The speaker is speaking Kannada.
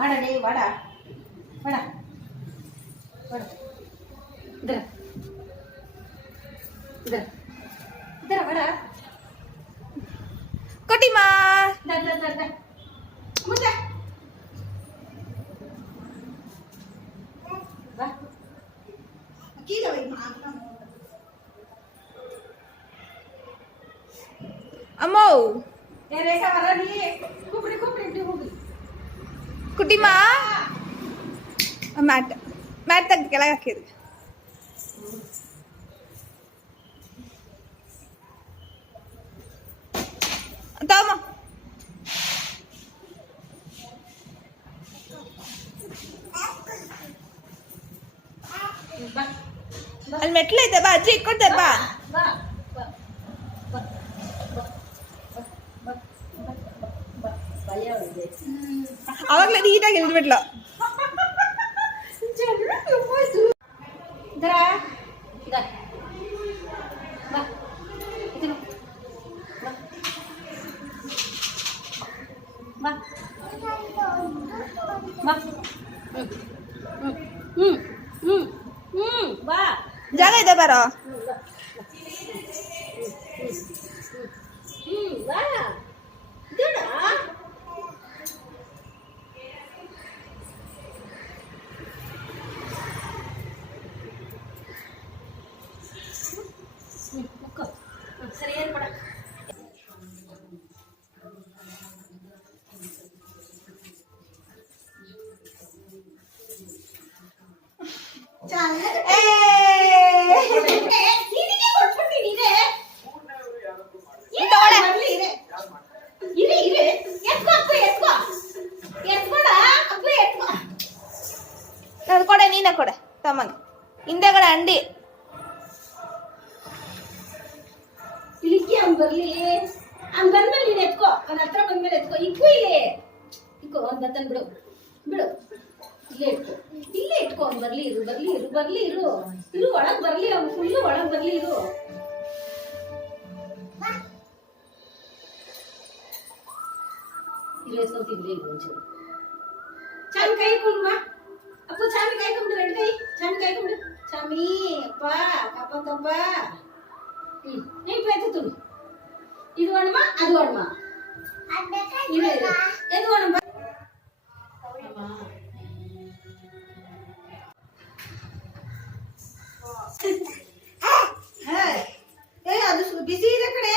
வாடா வாடா வாடா வாடா இதர இதர இதர வாடா குட்டிமா முட்டை வா கீழே வைமா அம்மோ ஏ ரேகா வர நீ கூப்பிடு இப்படி கூப்பிடு குட்டிமா மேட் மேட் தக்கு ಕೆಳಗೆ ಹಾಕಿರಿ ತಮ್ಮ ಅಲ್ಲಿ ಮೆಟ್ಲೈತೆ ಬಾ ಅಜ್ಜಿ ಇಟ್ಕೊಡ್ತಾರೆ ಬಾ ಅವಾಗಲೇ ನೀಟಾಗಿ ಇಳಿದ್ಬಿಟ್ಲು ಜಾಗ ಇದೆ ಬರೋ ಸರಿ ಏನು ಮಾಡ ಕೊಡೆ ನೀನೇ ಕೊಡೆ ತಮ್ಮಂಗೆ ಹಿಂದೆಗಡೆ ಅಂಡಿ ಇಳಿಕೆ ಅವ್ನು ಬರ್ಲಿ ಅವ್ನು ಬಂದ್ಮೇಲೆ ನೀನು ಎತ್ಕೋ ಅವ್ನ ಹತ್ರ ಬಂದ್ಮೇಲೆ ಎತ್ಕೋ ಇಕ್ಕೂ ಇಕ್ಕೋ ಅವ್ನು ಬರ್ತನ್ ಬಿಡು ಇಲ್ಲೇ ಇಟ್ಕೋ ಅವ್ನು ಬರ್ಲಿ ಇರು ಒಳಗ್ ಬರ್ಲಿ ಅವ್ನು ಫುಲ್ಲು ಒಳಗ್ ಬರ್ಲಿ ಇರು ಇಲ್ಲೇ ಸೋತಿದ್ರಿ ಒಂಚೂರು ಚಾಮಿ ಕೈ ಕುಂಡ್ಮಾ ಅಪ್ಪು ಚಾಮಿ ಕೈ ಕುಂಬಿಡು ಎರಡು ಕೈ ಚಾಮಿ ಕೈ ಕುಂಬಿಡು ಚಾಮಿ ಕಪ್ಪ ನೀ ಪೇತ ತುಳು ಇದು ಒಣಮ ಅದು ಒಣಮ ಇದು ಒಣಮ ಅದು ಬಿಸಿ ಇದೆ ಕಡೆ